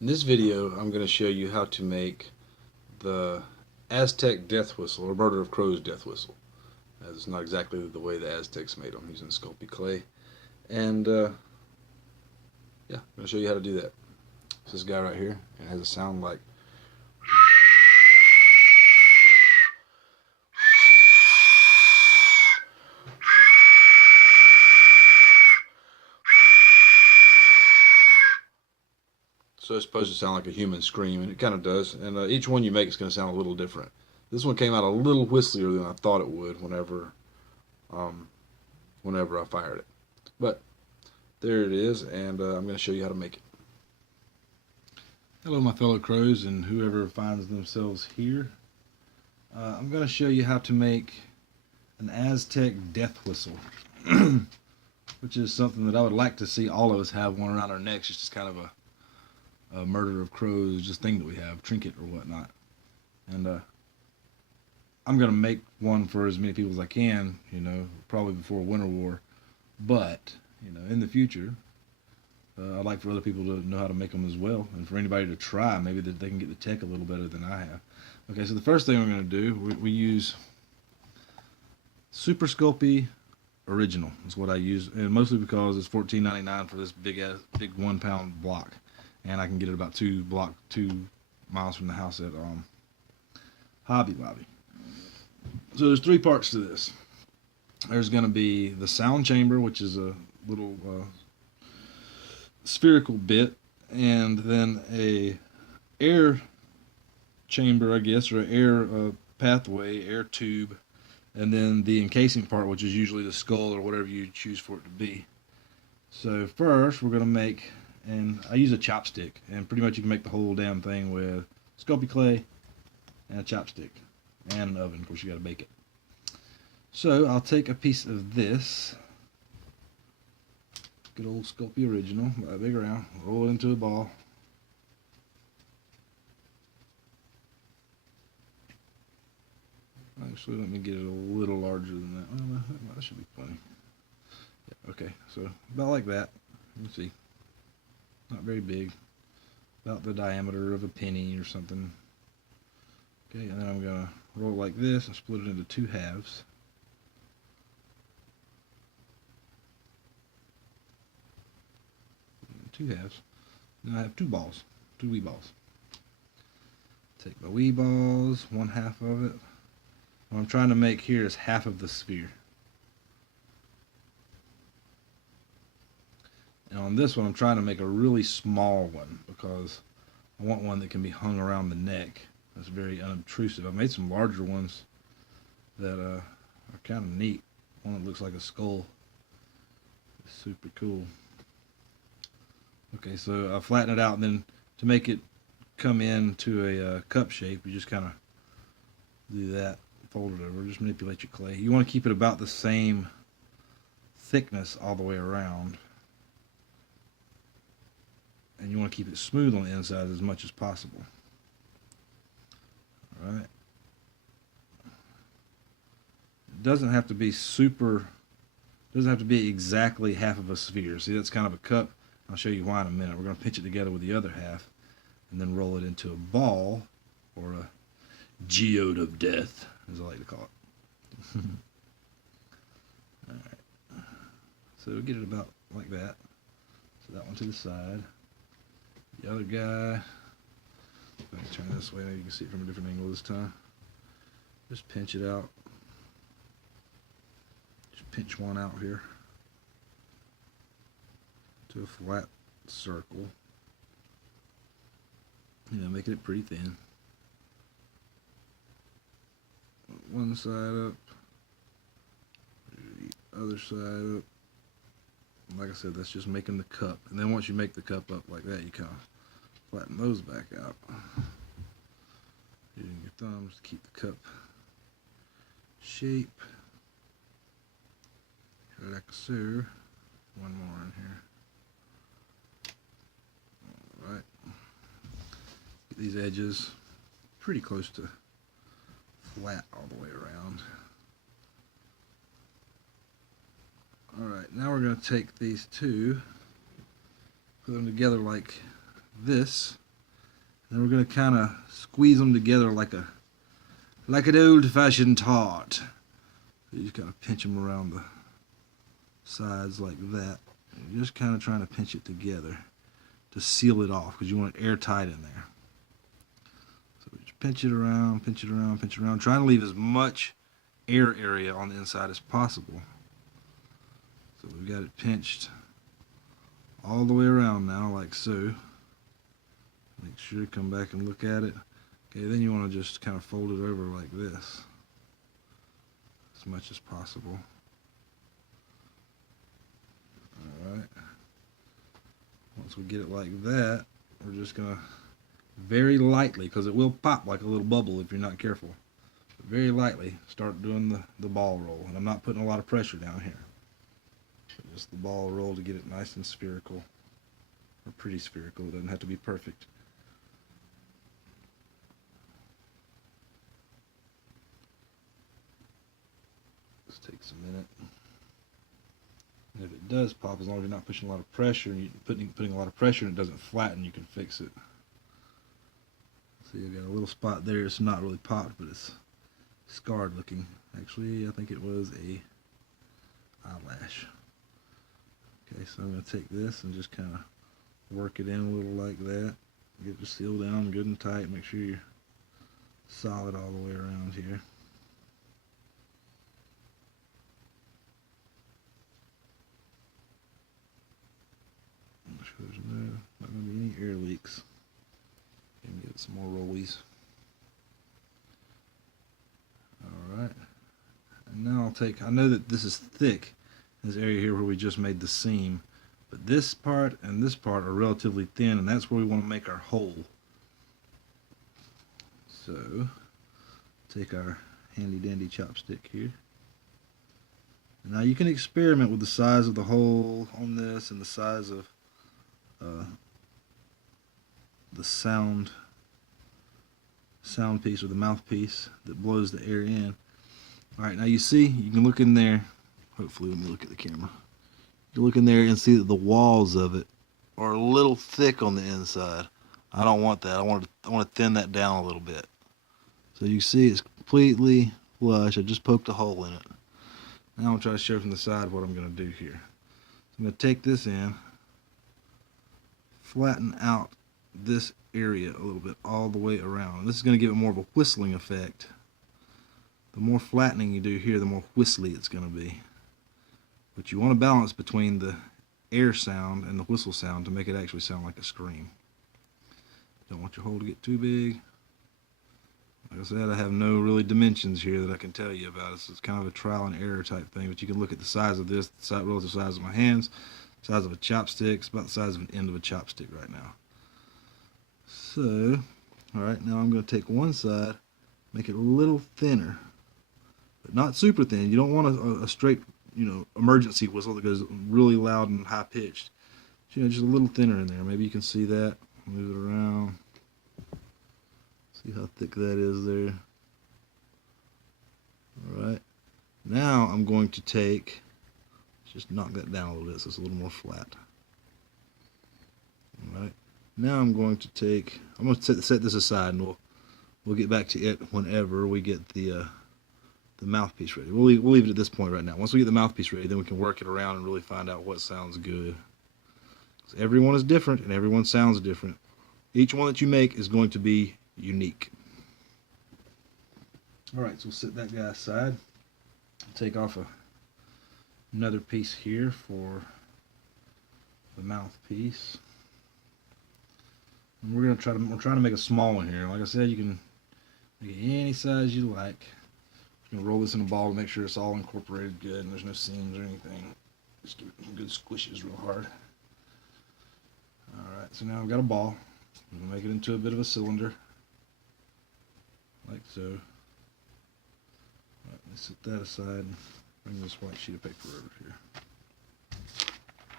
In this video, I'm going to show you how to make the Aztec death whistle, or Murder of Crows death whistle. As it's not exactly the way the Aztecs made them, using Sculpey clay. And yeah, I'm going to show you how to do that. It's this guy right here, and it has a sound like. So it's supposed to sound like a human scream, and it kind of does. And each one you make is going to sound a little different. This one came out a little whistlier than I thought it would um, whenever I fired it. But there it is, and I'm going to show you how to make it. Hello, my fellow crows, and whoever finds themselves here. I'm going to show you how to make an Aztec death whistle, which is something that I would like to see all of us have one around our necks. It's just kind of a murder of crows, just thing that we have, trinket or whatnot. And I'm going to make one for as many people as I can, probably before Winter War. But, in the future, I'd like for other people to know how to make them as well, and for anybody to try, maybe that they can get the tech a little better than I have. Okay, so the first thing we're going to do, we use Super Sculpey Original is what I use, and mostly because it's $14.99 for this big 1 pound block, and I can get it about 2 miles from the house at Hobby Lobby. So there's 3 parts to this. There's going to be the sound chamber, which is a little spherical bit, and then a air chamber, I guess, or air pathway, air tube, and then the encasing part, which is usually the skull or whatever you choose for it to be. So first we're going to make, and I use a chopstick, and pretty much you can make the whole damn thing with Sculpey clay and a chopstick and an oven. Of course, you got to bake it. So I'll take a piece of this good old Sculpey Original, by a big round, roll it into a ball. Actually, let me get it a little larger than that. Well, that should be plenty. Yeah, okay, so about like that. Let's see. Not very big. About the diameter of a penny or something. Okay, and then I'm going to roll it like this and split it into 2 halves. Now I have 2 balls, 2 wee balls. Take my wee balls, 1/2 of it. What I'm trying to make here is half of the sphere. And on this one, I'm trying to make a really small one because I want one that can be hung around the neck. That's very unobtrusive. I made some larger ones that are kind of neat. One that looks like a skull. It's super cool. Okay, so I flatten it out, and then to make it come into a cup shape, you just kind of do that, fold it over, just manipulate your clay. You want to keep it about the same thickness all the way around, and you want to keep it smooth on the inside as much as possible. All right. It doesn't have to be exactly half of a sphere. See, that's kind of a cup. I'll show you why in a minute. We're going to pinch it together with the other half and then roll it into a ball, or a geode of death, as I like to call it. Alright. So we'll get it about like that. So that one to the side. The other guy, if I can turn it this way, maybe you can see it from a different angle this time. Just pinch it out. Just pinch one out here to a flat circle. Making it pretty thin. One side up, the other side up. Like I said, that's just making the cup. And then once you make the cup up like that, you kind of flatten those back out. Using your thumbs to keep the cup shape. Like so. One more in here. Alright. Get these edges pretty close to flat all the way around. Alright, now we're going to take these two, put them together like this, Then we're going to kind of squeeze them together like an old-fashioned tart. So you just kind of pinch them around the sides like that. And you're just kind of trying to pinch it together to seal it off because you want it airtight in there. So just pinch it around, pinch it around, pinch it around, trying to leave as much air area on the inside as possible. So we've got it pinched all the way around now, like so. Make sure you come back and look at it. Okay, then you want to just kind of fold it over like this as much as possible. Alright. Once we get it like that, we're just going to very lightly, because it will pop like a little bubble if you're not careful, but very lightly start doing the ball roll. And I'm not putting a lot of pressure down here. Just the ball roll to get it nice and spherical, or pretty spherical. It doesn't have to be perfect. This takes a minute. And if it does pop, as long as you're not pushing a lot of pressure, and you're putting a lot of pressure and it doesn't flatten, you can fix it. See, I've got a little spot there. It's not really popped, but it's scarred looking. Actually, I think it was a eyelash. Okay, so I'm going to take this and just kind of work it in a little like that. Get it sealed down good and tight. Make sure you're solid all the way around here. Make sure there's not going to be any air leaks. And get some more rollies. Alright. And now I'll take, I know that this is thick, this area here where we just made the seam, but this part and this part are relatively thin, and that's where we want to make our hole. So take our handy dandy chopstick here. Now you can experiment with the size of the hole on this and the size of the sound piece, or the mouthpiece that blows the air in. Alright, now you see, you can look in there. Hopefully when you look at the camera, you can look in there and see that the walls of it are a little thick on the inside. I don't want that. I want to thin that down a little bit. So you see it's completely flush. I just poked a hole in it. Now I'm going to try to show from the side what I'm going to do here. So I'm going to take this in, flatten out this area a little bit all the way around. And this is going to give it more of a whistling effect. The more flattening you do here, the more whistly it's going to be. But you want to balance between the air sound and the whistle sound to make it actually sound like a scream. Don't want your hole to get too big. Like I said, I have no really dimensions here that I can tell you about. It's kind of a trial and error type thing, but you can look at the size of this, the relative size of my hands, size of a chopstick. It's about the size of an end of a chopstick right now. So, alright, now I'm going to take one side, make it a little thinner, but not super thin. You don't want a straight, emergency whistle that goes really loud and high pitched. Just a little thinner in there. Maybe you can see that. Move it around. See how thick that is there. Alright. Now I'm going to take, just knock that down a little bit so it's a little more flat. Alright. Now I'm going to take, I'm going to set this aside, and we'll get back to it whenever we get the mouthpiece ready. We'll leave it at this point right now. Once we get the mouthpiece ready, then we can work it around and really find out what sounds good. Everyone is different and everyone sounds different. Each one that you make is going to be unique. Alright, so we'll set that guy aside. Take off another piece here for the mouthpiece. And we're trying to make a small one here. Like I said, you can make it any size you like. You can roll this in a ball to make sure it's all incorporated good and there's no seams or anything. Just give it some good squishes real hard. Alright, so now I've got a ball. I'm going to make it into a bit of a cylinder. Like so. Alright, let me set that aside and bring this white sheet of paper over here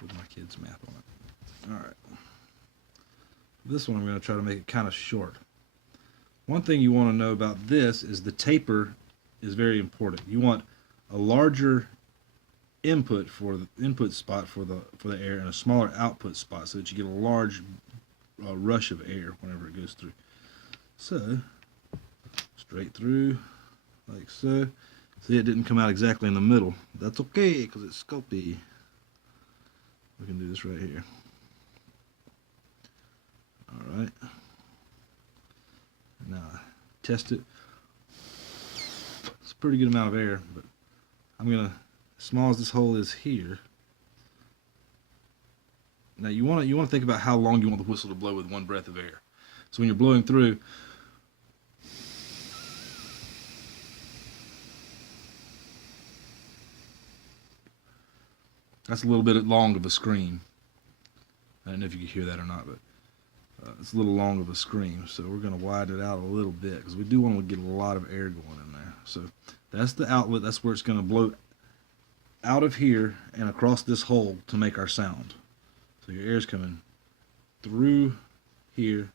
with my kids' math on it. Alright. This one I'm going to try to make it kind of short. One thing you want to know about this is the taper is very important. You want a larger input for the input spot for the air and a smaller output spot so that you get a large rush of air whenever it goes through. So straight through like so. See, it didn't come out exactly in the middle. That's okay because it's Sculpey. We can do this right here. All right. Now test it. It's a pretty good amount of air, but I'm gonna, as small as this hole is here. Now you want to think about how long you want the whistle to blow with one breath of air. So when you're blowing through, that's a little bit long of a scream. I don't know if you can hear that or not, but it's a little long of a scream. So we're going to widen it out a little bit because we do want to get a lot of air going in there. So that's the outlet. That's where it's going to blow out of here and across this hole to make our sound. So your air's coming through here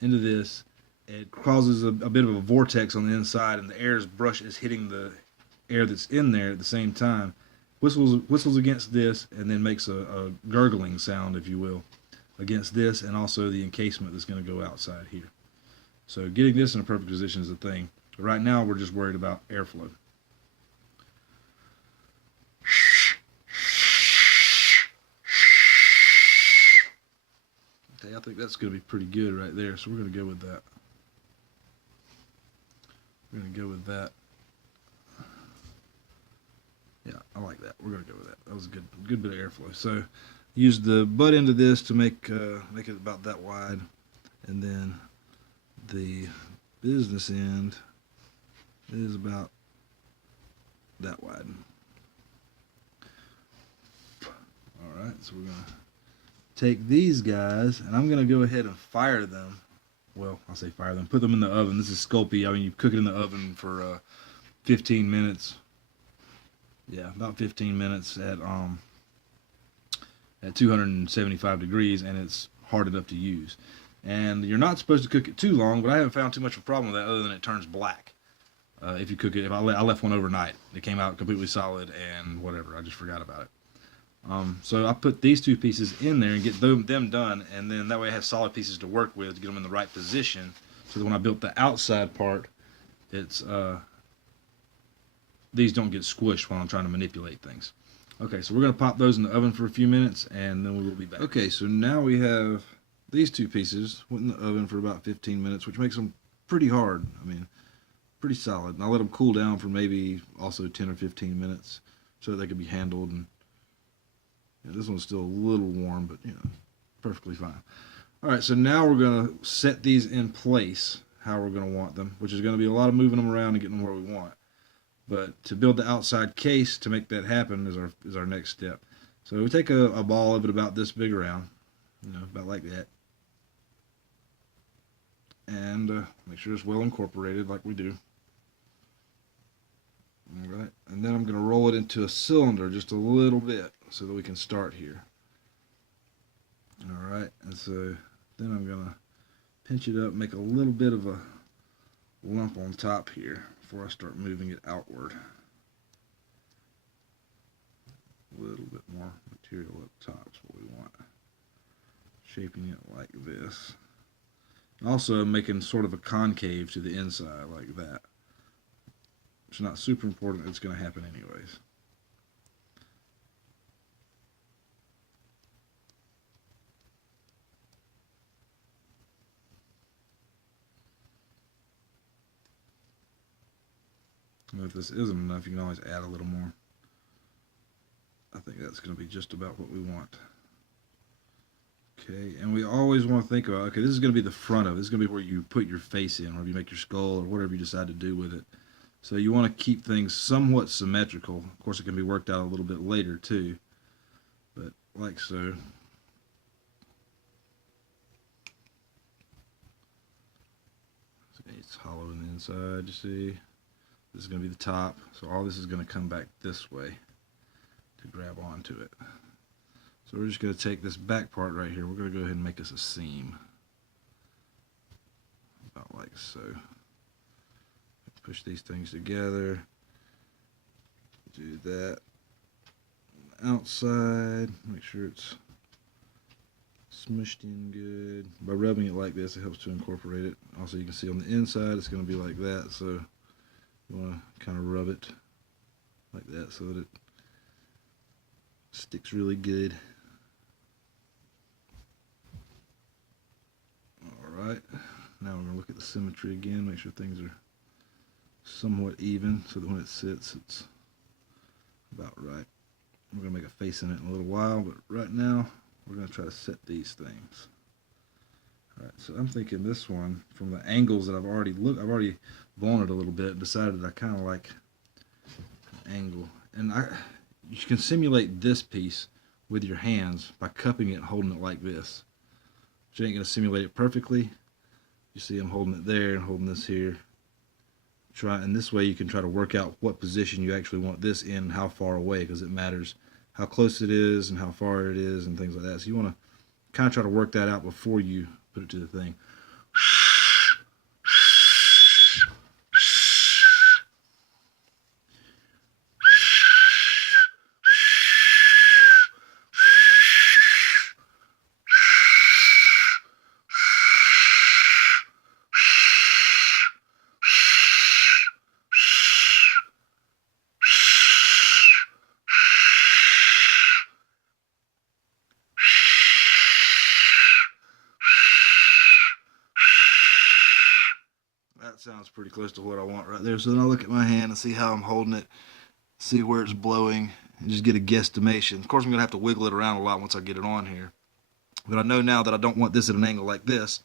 into this. It causes a bit of a vortex on the inside, and the air's brush is hitting the air that's in there at the same time. Whistles against this, and then makes a gurgling sound, if you will, against this, and also the encasement that's going to go outside here. So getting this in a perfect position is the thing. But right now, we're just worried about airflow. Okay, I think that's going to be pretty good right there, so we're going to go with that. We're going to go with that. Yeah, I like that. We're going to go with that. That was a good bit of airflow. So use the butt end of this to make it about that wide, and then the business end is about that wide. All right, so we're going to take these guys, and I'm going to go ahead and fire them. Well, I'll say fire them. Put them in the oven. This is Sculpey. I mean, you cook it in the oven for 15 minutes. Yeah, about 15 minutes at 275 degrees, and it's hard enough to use. And you're not supposed to cook it too long, but I haven't found too much of a problem with that other than it turns black. If you cook it, I left one overnight. It came out completely solid and whatever. I just forgot about it. So I put these two pieces in there and get them done, and then that way I have solid pieces to work with to get them in the right position, so that when I built the outside part, it's these don't get squished while I'm trying to manipulate things. Okay, so we're going to pop those in the oven for a few minutes, and then we will be back. Okay, so now we have these two pieces went in the oven for about 15 minutes, which makes them pretty hard. I mean, pretty solid. And I'll let them cool down for maybe also 10 or 15 minutes so that they can be handled. And this one's still a little warm, but perfectly fine. All right, so now we're going to set these in place how we're going to want them, which is going to be a lot of moving them around and getting them where we want. But to build the outside case to make that happen is our next step. So we take a ball of it about this big around, about like that, and make sure it's well incorporated like we do. All right, and then I'm going to roll it into a cylinder just a little bit so that we can start here. All right, and so then I'm going to pinch it up, make a little bit of a lump on top here before I start moving it outward. A little bit more material up top is what we want. Shaping it like this. Also making sort of a concave to the inside like that. It's not super important, it's going to happen anyways. And if this isn't enough, you can always add a little more. I think that's going to be just about what we want. Okay, and we always want to think about, okay, this is going to be the front of it. This is going to be where you put your face in, or you make your skull, or whatever you decide to do with it. So you want to keep things somewhat symmetrical. Of course, it can be worked out a little bit later, too. But like so. It's hollow on the inside, you see. This is going to be the top, so all this is going to come back this way to grab onto it. So we're just going to take this back part right here. We're going to go ahead and make us a seam. About like so. Push these things together. Do that. Outside, make sure it's smushed in good. By rubbing it like this, it helps to incorporate it. Also, you can see on the inside, it's going to be like that. So you want to kind of rub it like that so that it sticks really good. Alright, now we're going to look at the symmetry again, make sure things are somewhat even so that when it sits, it's about right. We're going to make a face in it in a little while, but right now we're going to try to set these things. Alright, so I'm thinking this one, from the angles that I've already blown it a little bit and decided I kind of like an angle. And you can simulate this piece with your hands by cupping it and holding it like this. But you ain't going to simulate it perfectly. You see I'm holding it there and holding this here. And this way you can try to work out what position you actually want this in, how far away, because it matters how close it is and how far it is and things like that. So you want to kind of try to work that out before you put it to the thing. That sounds pretty close to what I want right there. So then I'll look at my hand and see how I'm holding it, see where it's blowing, and just get a guesstimation. Of course, I'm going to have to wiggle it around a lot once I get it on here. But I know now that I don't want this at an angle like this.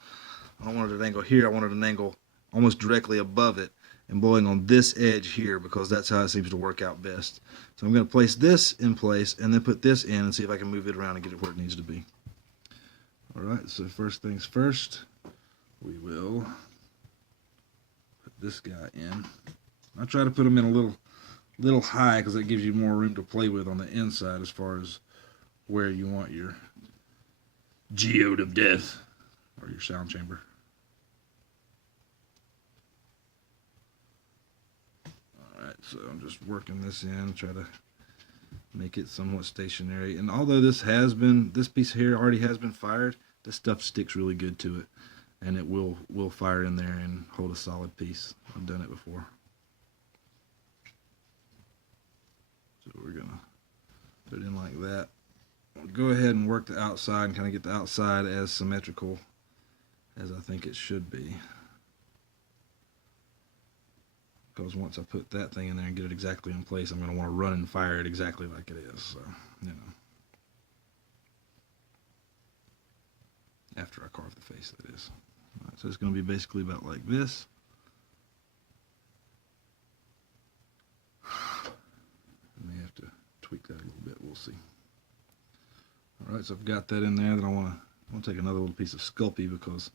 I don't want it at an angle here. I want it at an angle almost directly above it and blowing on this edge here, because that's how it seems to work out best. So I'm going to place this in place and then put this in and see if I can move it around and get it where it needs to be. Alright, so first things first, we will put this guy in. I try to put him in a little high because it gives you more room to play with on the inside as far as where you want your geode of death or your sound chamber. Alright, so I'm just working this in, try to make it somewhat stationary. And although this piece here already has been fired, this stuff sticks really good to it, and it will fire in there and hold a solid piece. I've done it before. So we're gonna put it in like that. I'll go ahead and work the outside and kind of get the outside as symmetrical as I think it should be. Because once I put that thing in there and get it exactly in place, I'm going to want to run and fire it exactly like it is. So, you know. After I carve the face, that is. Alright, so it's going to be basically about like this. I may have to tweak that a little bit. We'll see. Alright, so I've got that in there. Then I want to take another little piece of Sculpey because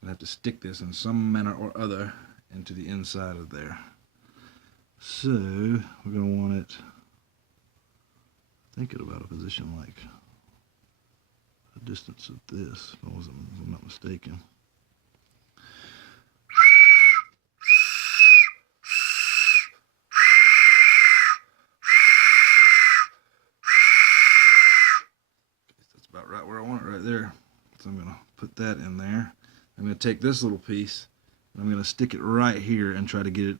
I'm going to have to stick this in some manner or other into the inside of there. So we're going to want it, I think, at about a position like a distance of this, if I'm not mistaken. That's about right where I want it right there. So I'm going to put that in there. I'm going to take this little piece and I'm going to stick it right here and try to get it,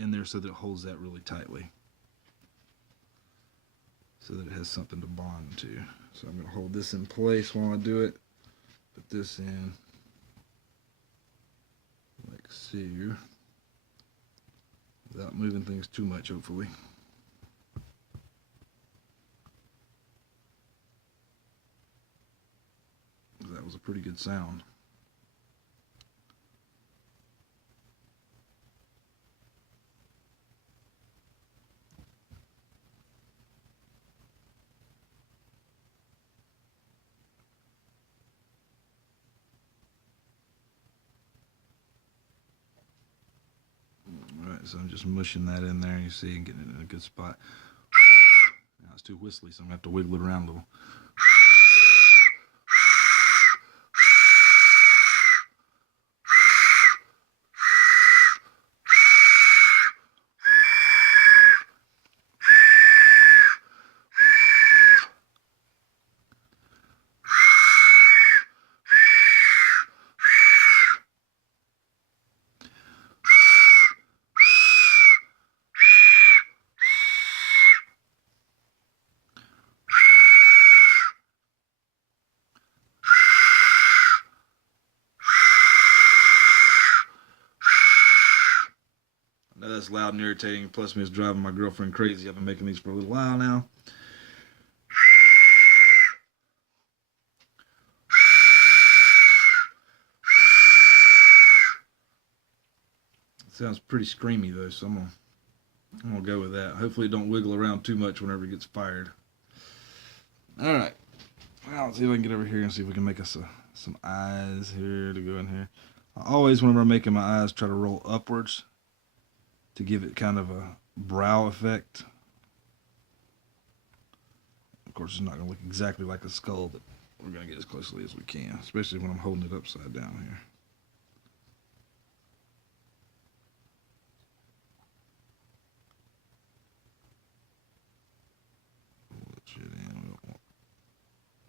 in there so that it holds that really tightly. So that it has something to bond to. So I'm going to hold this in place while I do it. Put this in like so, without moving things too much, hopefully. That was a pretty good sound. Alright, so I'm just mushing that in there, you see, and getting it in a good spot. Now it's too whistly, so I'm going to have to wiggle it around a little. That's loud and irritating. Plus, me is driving my girlfriend crazy. I've been making these for a little while now. Sounds pretty screamy though, so I'm gonna go with that. Hopefully it don't wiggle around too much whenever it gets fired. Alright. Now let's see if I can get over here and see if we can make us some eyes here to go in here. I always, whenever I'm making my eyes, try to roll upwards to give it kind of a brow effect. Of course, it's not gonna look exactly like a skull, but we're gonna get as closely as we can, especially when I'm holding it upside down here. In.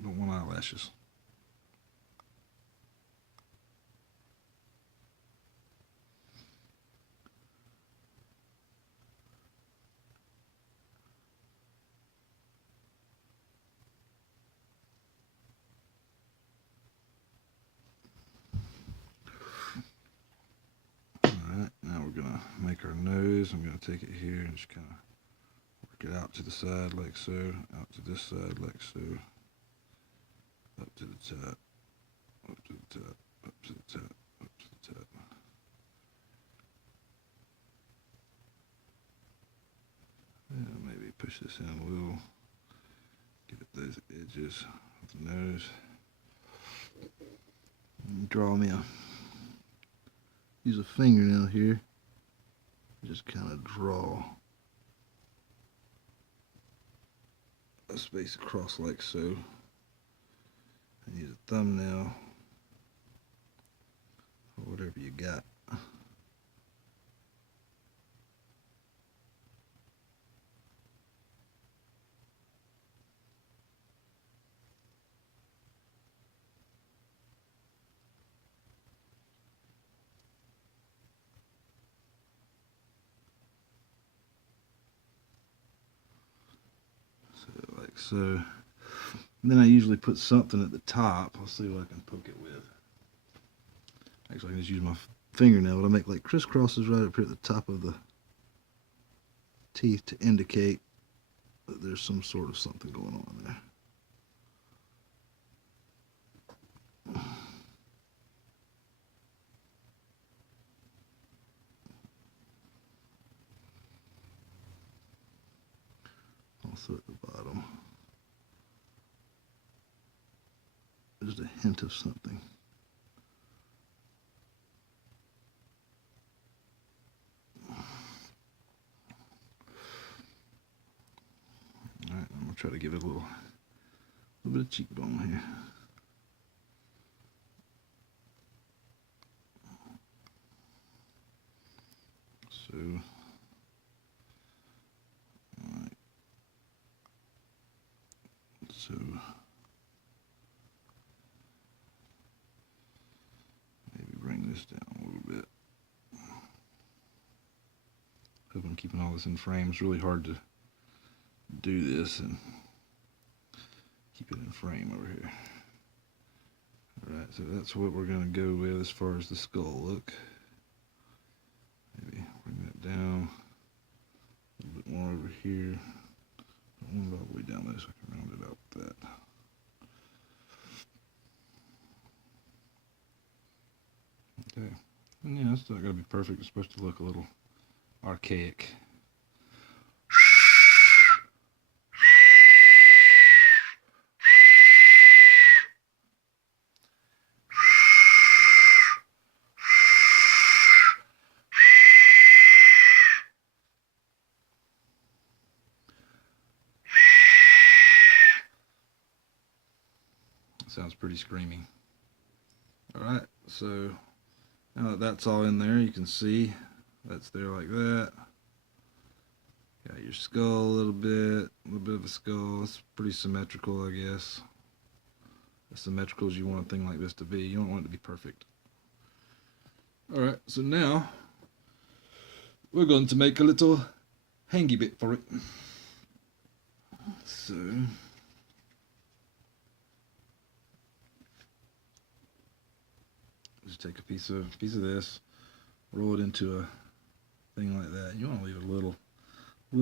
Don't want eyelashes. Alright, now we're gonna make our nose. I'm gonna take it here and just kind of work it out to the side like so, out to this side like so, up to the top, up to the top, up to the top, up to the top. Yeah, maybe push this in a little, get at those edges of the nose. And draw me use a fingernail here, just kind of draw a space across like so. And use a thumbnail or whatever you got. So like so. And then I usually put something at the top. I'll see what I can poke it with. Actually, I can just use my fingernail, but I make like crisscrosses right up here at the top of the teeth to indicate that there's some sort of something going on there. Also at the bottom, just a hint of something. Alright, I'm going to try to give it a little bit of cheekbone here. So, alright. So, maybe bring this down a little bit. Hope I'm keeping all this in frame. It's really hard to do this and keep it in frame over here. Alright, so that's what we're going to go with as far as the skull look. Maybe bring that down a little bit more over here. Don't want it all the way down there so I can round it out with that. Okay, and yeah, it's not going to be perfect. It's supposed to look a little archaic. Sounds pretty screaming. Alright, so now that that's all in there, you can see that's there like that. Got your skull a little bit of a skull. It's pretty symmetrical, I guess. As symmetrical as you want a thing like this to be. You don't want it to be perfect. Alright, so now we're going to make a little hangy bit for it. So just take a piece of this, roll it into thing like that. You want to leave a little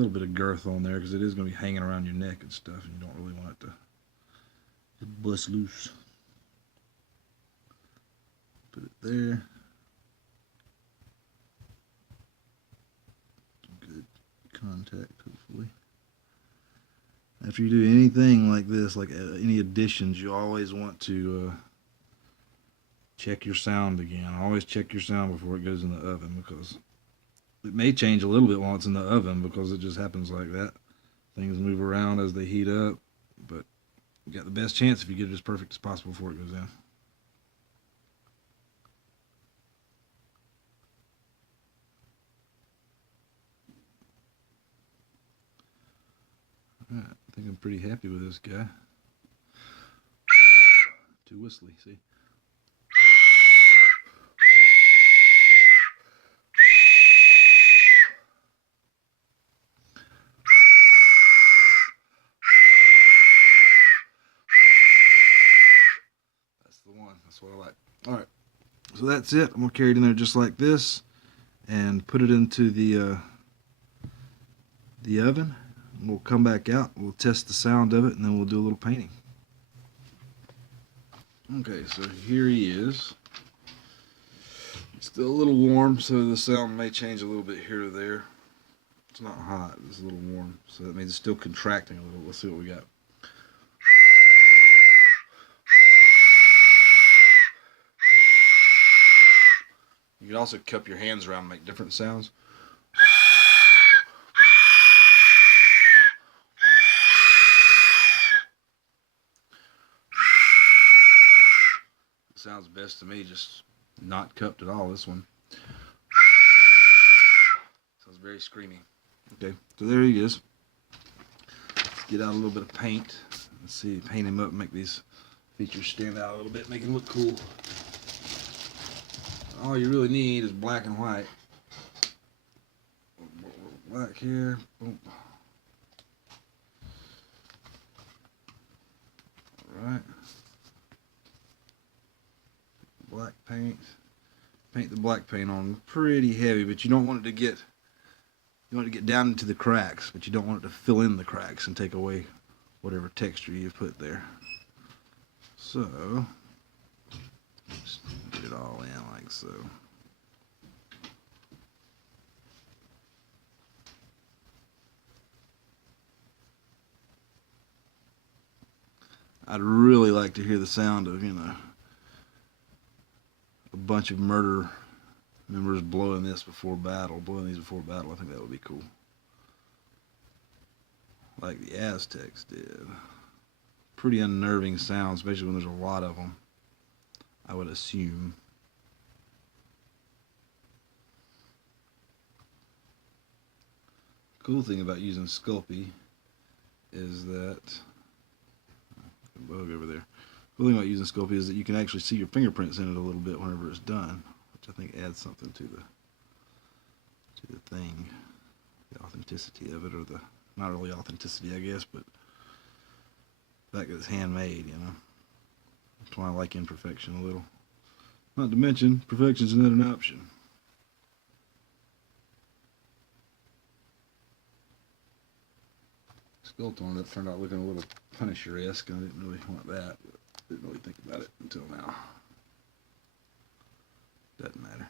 bit of girth on there because it is going to be hanging around your neck and stuff, and you don't really want it to bust loose. Put it there. Good contact, hopefully. After you do anything like this, like any additions, you always want to check your sound again. Always check your sound before it goes in the oven, because it may change a little bit while it's in the oven, because it just happens like that. Things move around as they heat up, but you got the best chance if you get it as perfect as possible before it goes in. Alright, I think I'm pretty happy with this guy. Too whistly, see? That's the one. That's what I like. Alright, so that's it. I'm going to carry it in there just like this and put it into the oven. We'll come back out, we'll test the sound of it, and then we'll do a little painting. Okay, so here he is. It's still a little warm, so the sound may change a little bit here or there. It's not hot, it's a little warm, so that means it's still contracting a little. Let's see what we got. You can also cup your hands around and make different sounds. Sounds best to me just not cupped at all. This one sounds very screamy. Okay, so there he is. Let's get out a little bit of paint. Let's see, paint him up and make these features stand out a little bit, make him look cool. All you really need is black and white. Black here. Boom. Alright. Black paint. Paint the black paint on pretty heavy, but you don't want it to get down into the cracks, but you don't want it to fill in the cracks and take away whatever texture you've put there. So just get it all in like so. I'd really like to hear the sound of, a bunch of murder members blowing these before battle. I think that would be cool. Like the Aztecs did. Pretty unnerving sound, especially when there's a lot of them, I would assume. Cool thing about using Sculpey is that bug over there. Cool thing about using Sculpey is that you can actually see your fingerprints in it a little bit whenever it's done, which I think adds something to the thing, the authenticity of it, or the not really authenticity, I guess, but the fact that it's handmade, That's why I like imperfection a little. Not to mention, perfection's not an option. Sculpt on it turned out looking a little Punisher-esque, and I didn't really want that, but didn't really think about it until now. Doesn't matter.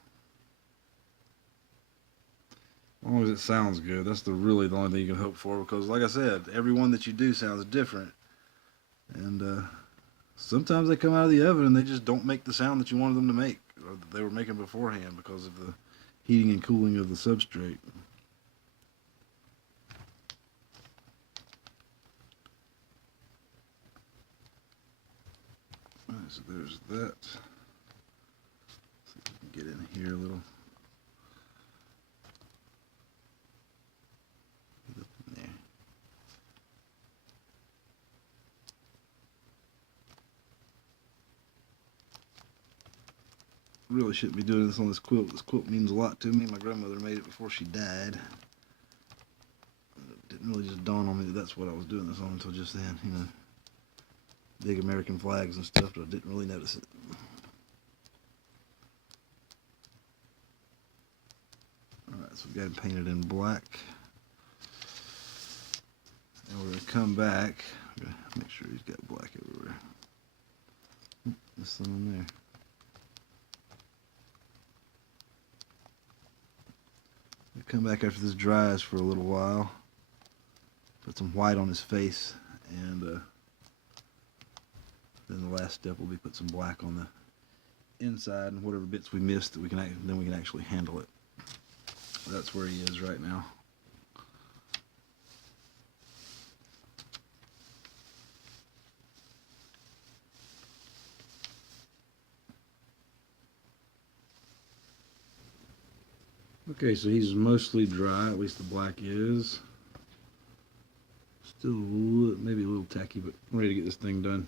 As long as it sounds good, that's really the only thing you can hope for, because like I said, every one that you do sounds different, and sometimes they come out of the oven and they just don't make the sound that you wanted them to make, or that they were making beforehand because of the heating and cooling of the substrate. Alright, so there's that. See if we can get in here a little. Get up in there. Really shouldn't be doing this on this quilt. This quilt means a lot to me. My grandmother made it before she died. It didn't really just dawn on me that that's what I was doing this on until just then, Big American flags and stuff, but I didn't really notice it. Alright, so got it painted in black. And we're going to come back. Make sure he's got black everywhere. There's some in there. We'll come back after this dries for a little while. Put some white on his face, and then the last step will be put some black on the inside, and whatever bits we missed, that we can actually handle it. That's where he is right now. Okay, so he's mostly dry, at least the black is. Still maybe a little tacky, but I'm ready to get this thing done.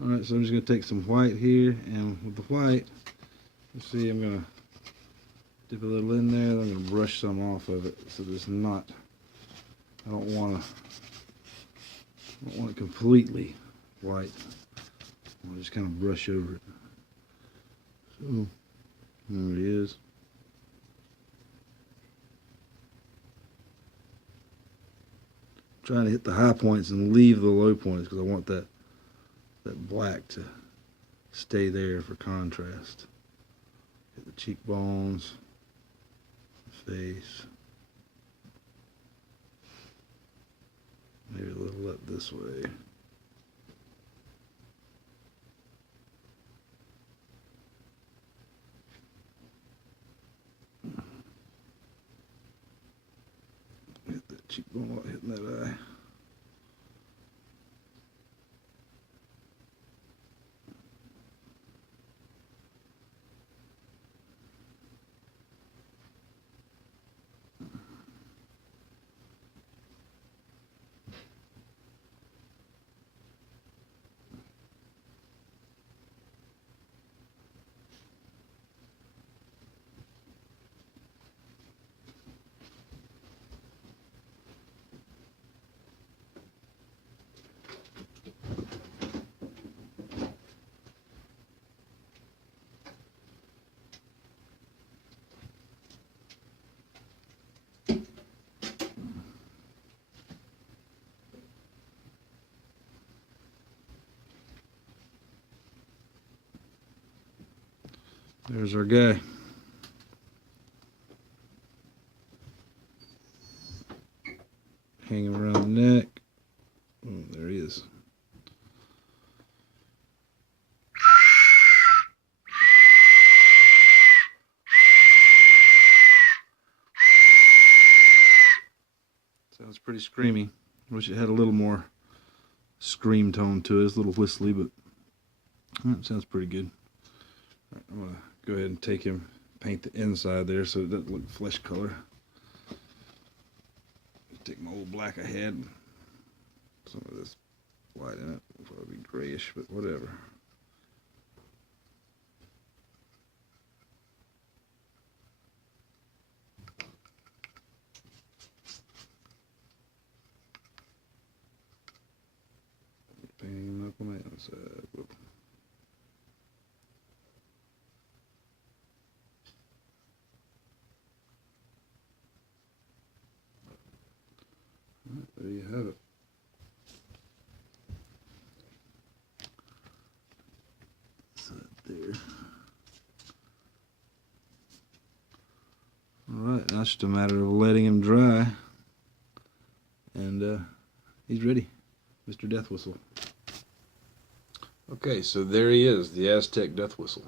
Alright, so I'm just going to take some white here, and with the white, you see I'm going to dip a little in there, then I'm going to brush some off of it so that it's not, I don't want it completely white. I want to just kind of brush over it. So, there it is. Trying to hit the high points and leave the low points because I want that black to stay there for contrast. Hit the cheekbones, the face, maybe a little up this way. Hit that cheekbone while hitting that eye. There's our guy. Hanging around the neck. Oh, there he is. Sounds pretty screamy. Wish it had a little more scream tone to it. It's a little whistly, but it sounds pretty good. Right, I'm going to go ahead and take him, paint the inside there so it doesn't look flesh color. Take my old black I had, some of this white in it. It'll probably be grayish, but whatever. Painting him up on the outside. Whoop. Right, there you have it. Set there. Alright, now it's just a matter of letting him dry. And he's ready. Mr. Death Whistle. Okay, so there he is, the Aztec Death Whistle.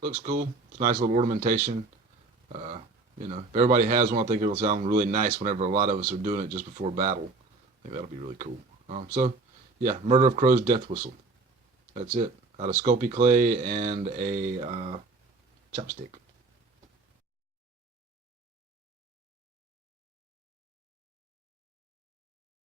Looks cool. It's a nice little ornamentation. You know, if everybody has one, I think it'll sound really nice whenever a lot of us are doing it just before battle. I think that'll be really cool. So, yeah, Murder of Crows Death Whistle. That's it. Out of Sculpey clay and a chopstick.